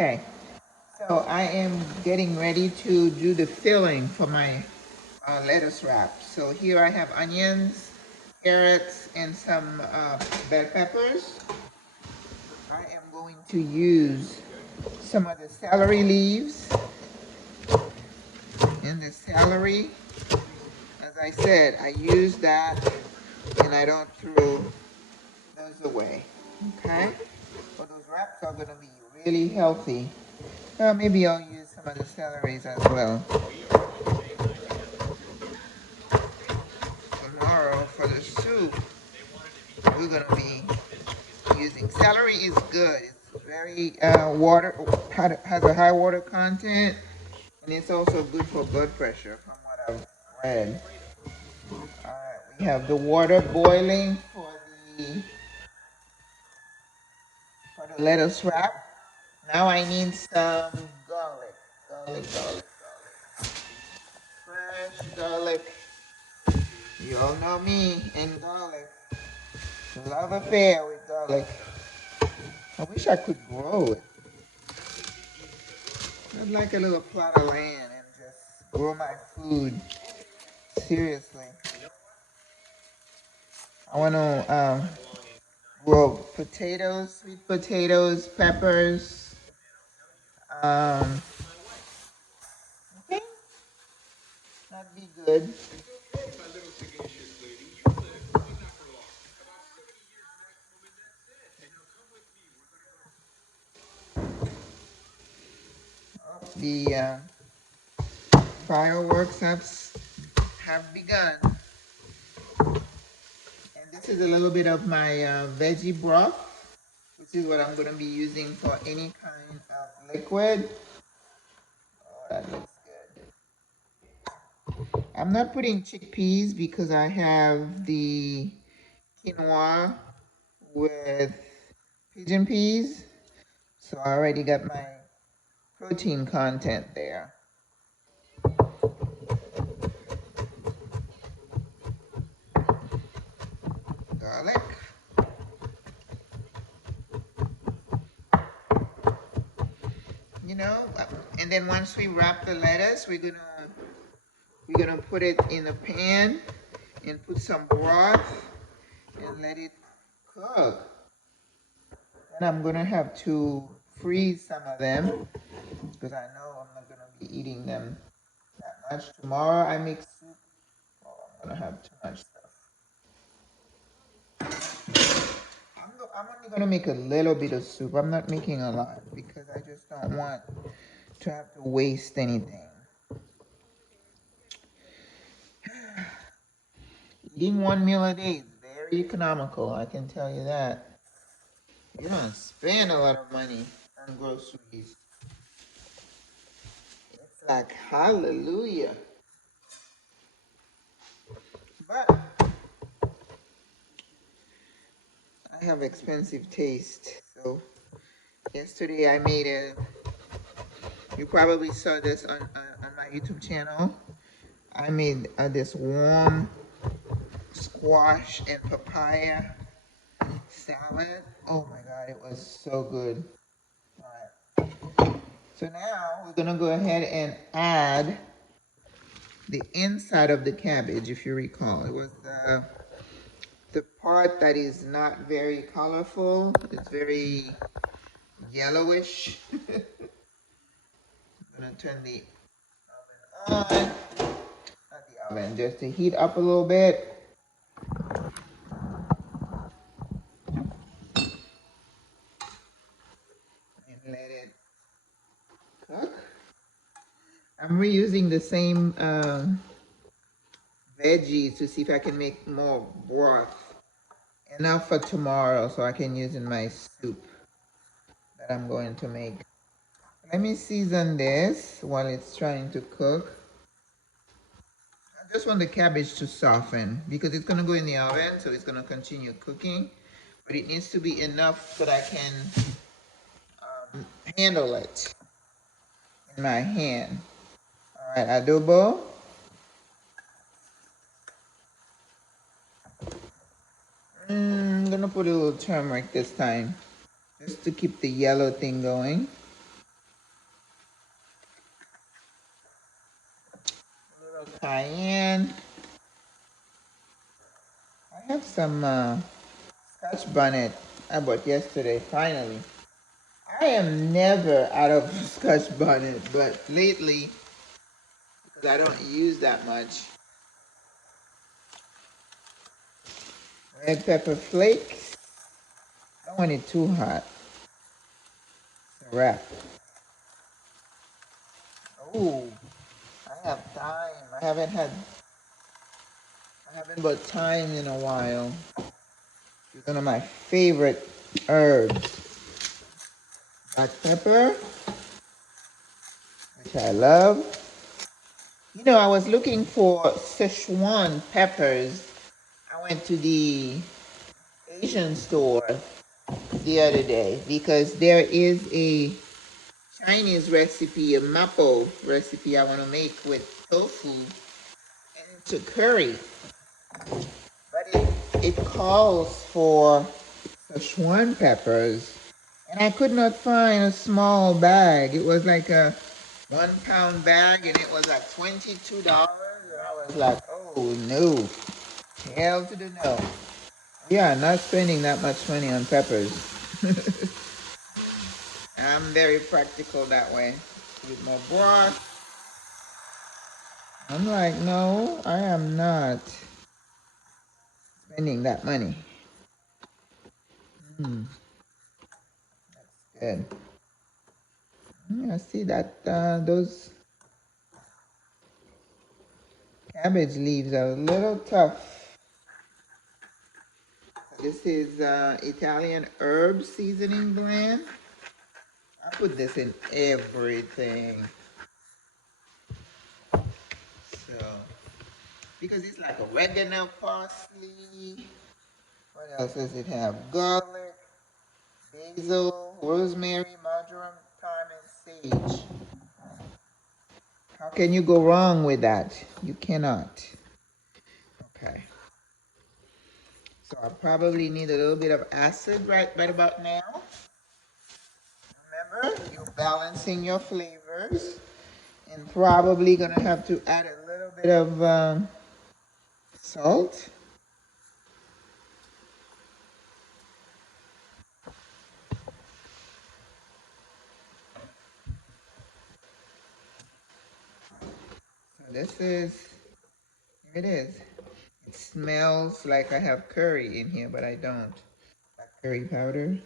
Okay, so I am getting ready to do the filling for my lettuce wrap. So here I have onions, carrots, and some bell peppers. I am going to use some of the celery leaves and the celery. As I said, I use that and I don't throw those away. Okay? So those wraps are going to be really healthy. Maybe I'll use some of the celeries as well. Tomorrow for the soup, we're going to be using celery. Is good. It's very has a high water content, and it's also good for blood pressure from what I've read. We have the water boiling for the lettuce wrap. Now I need some garlic. Garlic. Fresh garlic. You all know me and garlic. Love affair with garlic. I wish I could grow it. I'd like a little plot of land and just grow my food. Seriously. I want to grow potatoes, sweet potatoes, peppers. Um, okay, that'd be good. The fireworks have begun. And this is a little bit of my veggie broth, which is what I'm going to be using for any kind of liquid. Oh, that looks good. I'm not putting chickpeas because I have the quinoa with pigeon peas. So I already got my protein content there. Garlic. You know, and then once we wrap the lettuce, we're gonna put it in a pan and put some broth and let it cook. Then I'm gonna have to freeze some of them because I know I'm not gonna be eating them that much. Tomorrow I make soup. Oh, I'm gonna have too much stuff. I'm only gonna make a little bit of soup. I'm not making a lot because I just don't want to have to waste anything. Eating one meal a day is very economical, I can tell you that. You don't spend a lot of money on groceries. It's like hallelujah. But I have expensive taste. So yesterday I made you probably saw this on my YouTube channel. I made this warm squash and papaya salad. Oh my God, it was so good. All right. So now we're gonna go ahead and add the inside of the cabbage, if you recall. It was the part that is not very colorful. It's very yellowish. I'm gonna turn the oven on. Not the oven, just to heat up a little bit. And let it cook. I'm reusing the same veggies to see if I can make more broth. Enough for tomorrow so I can use in my soup that I'm going to make. Let me season this while it's trying to cook. I just want the cabbage to soften because it's going to go in the oven, so it's going to continue cooking. But it needs to be enough that I can handle it in my hand. All right, adobo. I'm going to put a little turmeric this time just to keep the yellow thing going. cayenne. I have some Scotch bonnet I bought yesterday, finally. I am never out of Scotch bonnet, but lately, because I don't use that much, red pepper flakes. I don't want it too hot. It's a wrap. Oh, I have thyme. I haven't bought thyme in a while. It's one of my favorite herbs. Black pepper, which I love. You know, I was looking for Szechuan peppers. I went to the Asian store the other day because there is a Chinese recipe, a mapo recipe I want to make with tofu and it's a curry. But it calls for Szechuan peppers. And I could not find a small bag. It was like a 1 pound bag and it was like $22. And I was like, oh no, hell to the no. Yeah, not spending that much money on peppers. I'm very practical that way. With my broth, I'm like, no, I am not spending that money. That's good. I see that those cabbage leaves are a little tough. This is Italian herb seasoning blend. I put this in everything. So, because it's like oregano, parsley. What else does it have? Garlic, basil, rosemary, marjoram, thyme, and sage. How can you go wrong with that? You cannot. Okay. So I probably need a little bit of acid right about now. Remember, you're balancing your flavors and probably gonna have to add a little bit of salt. So this is, here it is. It smells like I have curry in here, but I don't. Like curry powder.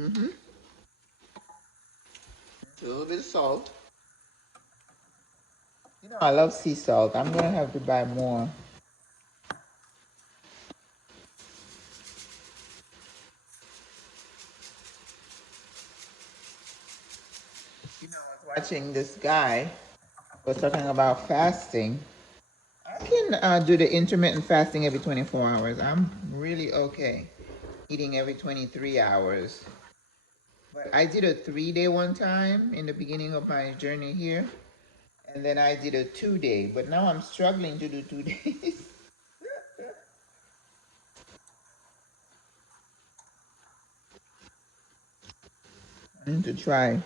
Mm-hmm. A little bit of salt. You know, I love sea salt. I'm gonna have to buy more. You know, I was watching this guy was talking about fasting. I can do the intermittent fasting every 24 hours. I'm really okay eating every 23 hours. But I did a 3-day one time in the beginning of my journey here. And then I did a 2-day. But now I'm struggling to do 2 days. I need to try.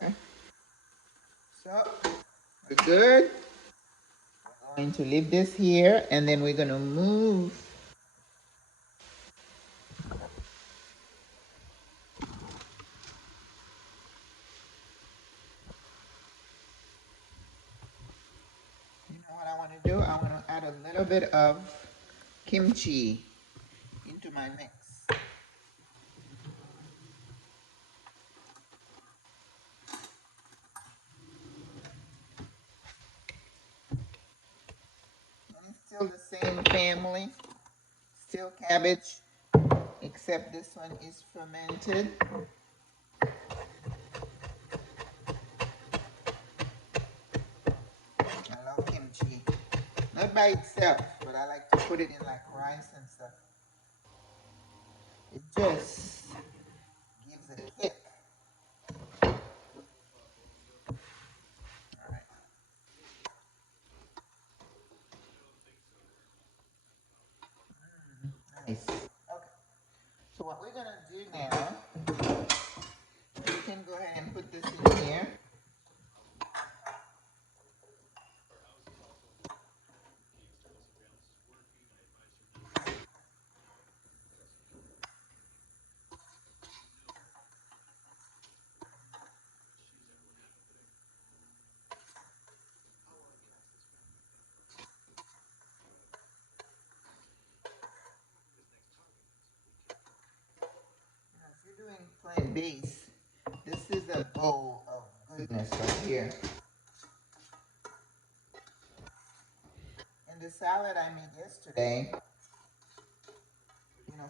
Okay. So, we're good. We're going to leave this here and then we're going to move. You know what I want to do? I want to add a little bit of kimchi into my mix. And it's still the same family, still cabbage, except this one is fermented. I love kimchi. by itself, but I like to put it in like rice and stuff. It just gives a kick. All right. Nice. Okay. So what we're gonna do now, you can go ahead and put this in here. Now, if you're doing plant-based, this is a bowl of goodness right here. And the salad I made yesterday,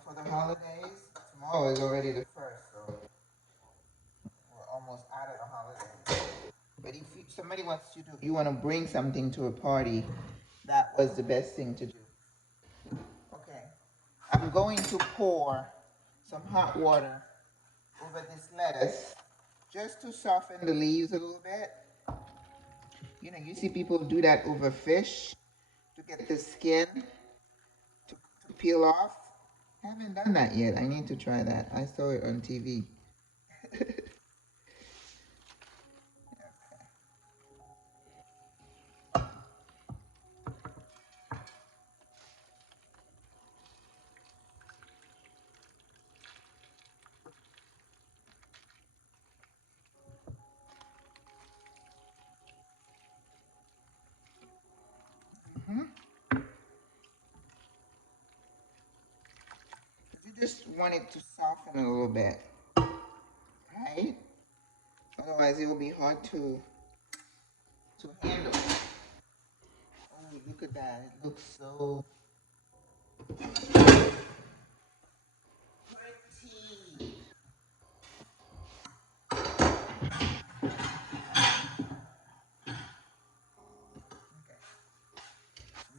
for the holidays, tomorrow is already the first, so we're almost out of the holidays. But if somebody wants to do, you want to bring something to a party, that was the best thing to do. Okay, I'm going to pour some hot water over this lettuce just to soften the leaves a little bit. You see people do that over fish to get the skin to peel off. I haven't done that yet. I need to try that. I saw it on TV. You just want it to soften a little bit, right? Otherwise, it will be hard to handle. Oh, look at that! It looks so pretty.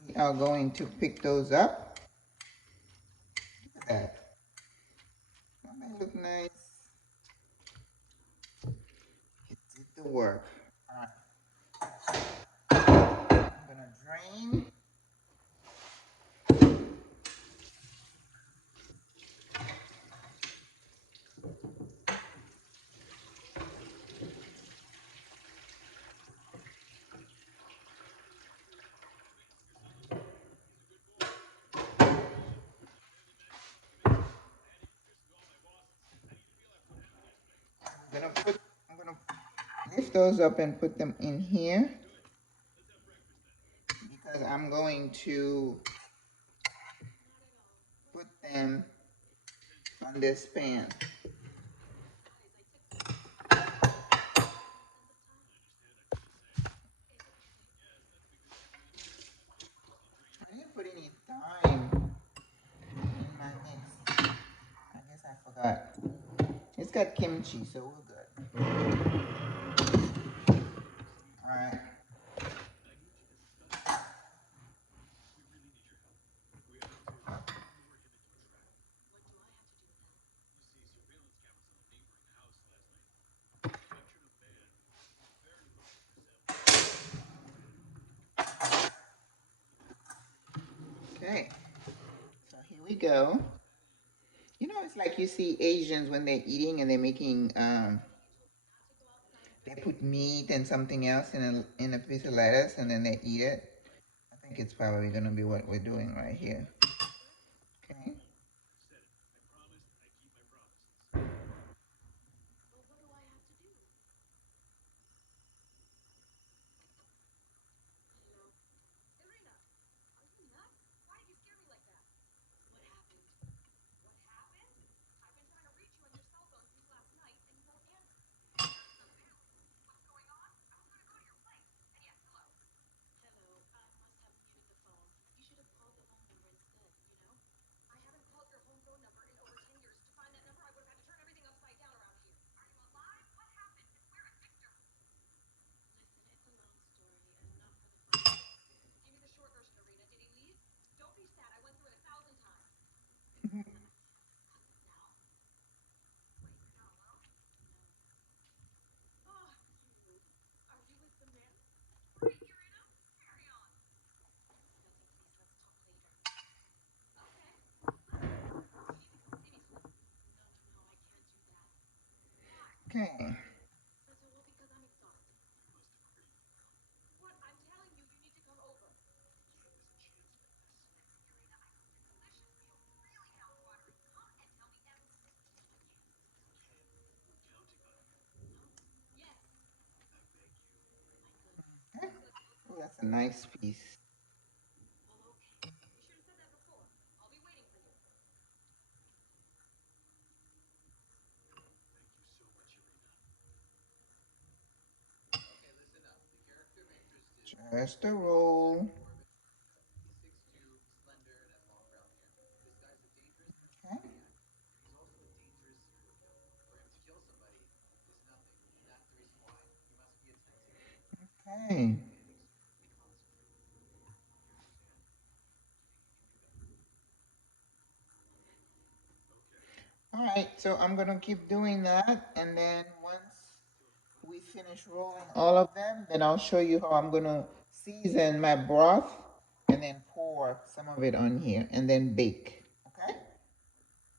We are going to pick those up. Look at that. That might look nice. It did the work. All right. I'm gonna drain. I'm gonna lift those up and put them in here because I'm going to put them on this pan. I didn't put any thyme in my mix. I guess I forgot. It's got kimchi, so we're good. All right. Okay. So here we go. It's like you see Asians when they're eating and they're making, they put meat and something else in a piece of lettuce and then they eat it. I think it's probably going to be what we're doing right here. Okay. Okay. Okay. Oh, that's a nice piece. Just a roll. Okay. Okay. All right, so I'm gonna keep doing that, and then once we finish rolling all of them, then I'll show you how I'm gonna season my broth and then pour some of it on here and then bake. Okay?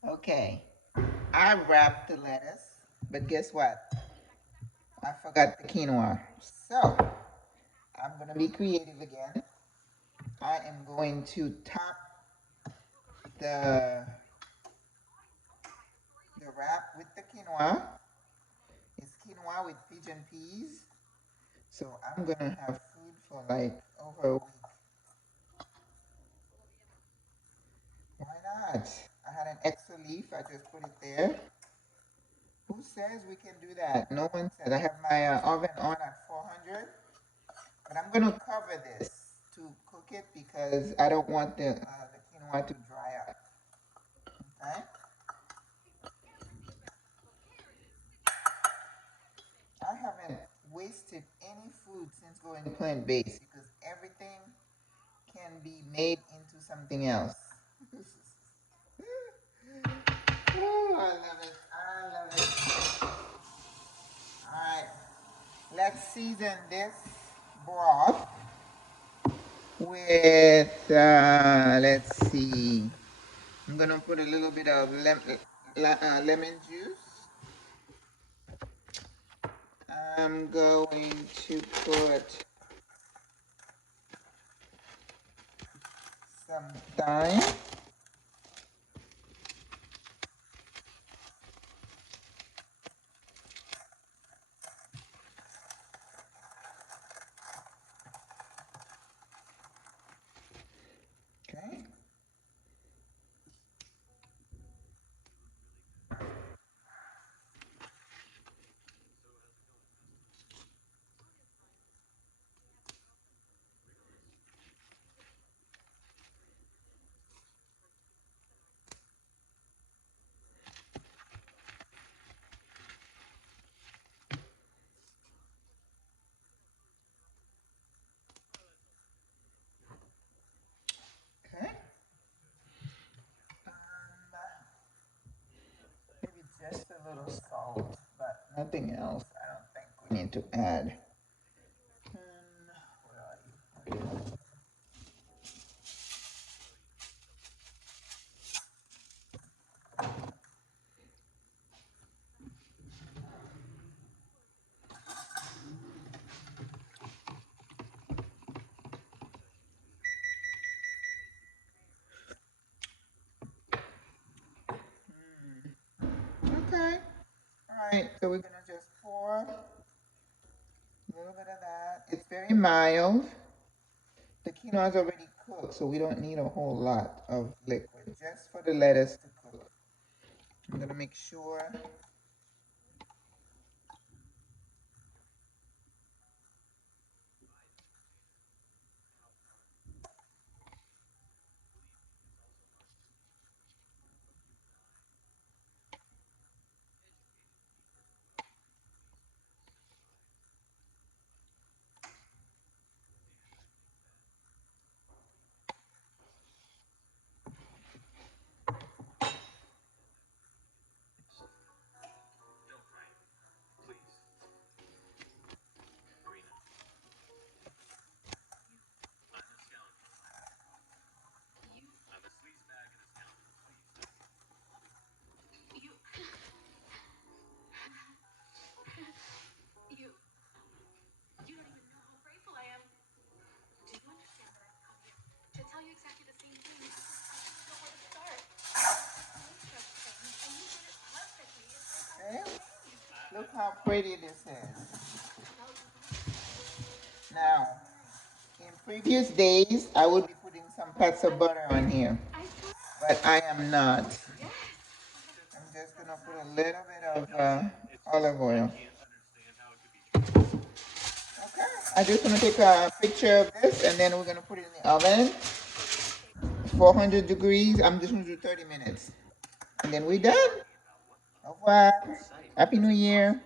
Okay. I wrapped the lettuce, but guess what? I forgot the quinoa. So I'm gonna be creative again. I am going to top the wrap with the quinoa. It's quinoa with pigeon peas. So I'm gonna have food for like over a week. Why not? I had an extra leaf, I just put it there. Who says we can do that? No one said. I have my oven on at 400, but I'm gonna cover this to cook it because I don't want the quinoa to dry up. Okay? I haven't wasted any food since going plant-based because everything can be made into something else. Oh, I love it. I love it. All right. Let's season this broth with, let's see. I'm going to put a little bit of lemon juice. I'm going to put some thyme. Okay. Okay. Maybe just a little salt, but nothing else. I don't think we need to add. Where are you? Okay. All right. So we're gonna just pour a little bit of that. It's very mild. The quinoa is already cooked, so we don't need a whole lot of liquid, just for the lettuce to cook. I'm gonna make sure. how pretty this is. Now, in previous days, I would be putting some pats of butter on here, but I am not. I'm just gonna put a little bit of olive oil. Okay. I just want to take a picture of this and then we're going to put it in the oven. 400 degrees. I'm just going to do 30 minutes. And then we're done. Au revoir. Happy New Year.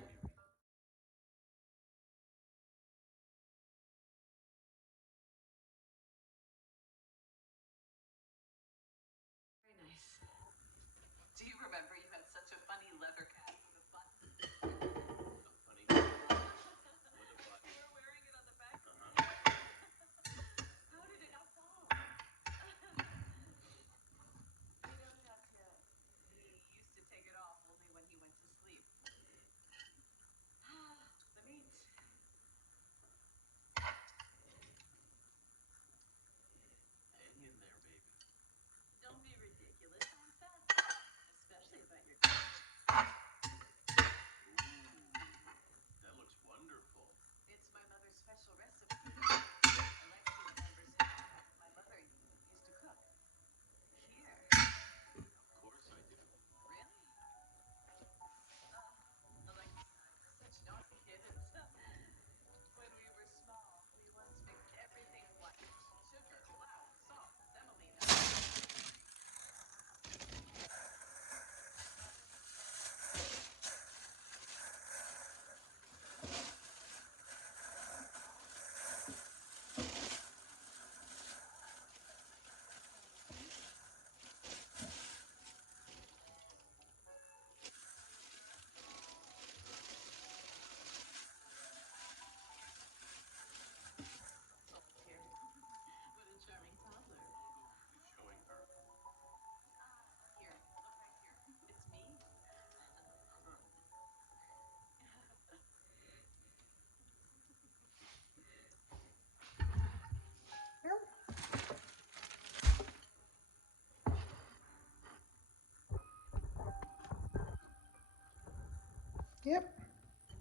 Yep.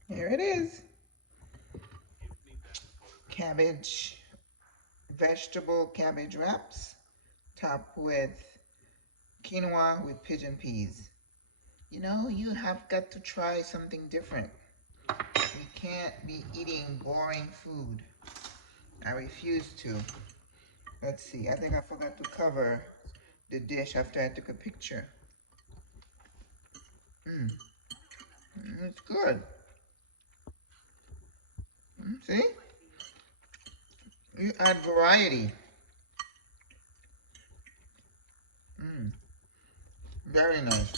Here it is. Cabbage, vegetable cabbage wraps, topped with quinoa with pigeon peas. You know, you have got to try something different. We can't be eating boring food. I refuse to. Let's see. I think I forgot to cover the dish after I took a picture. It's good. See? You add variety. Very nice.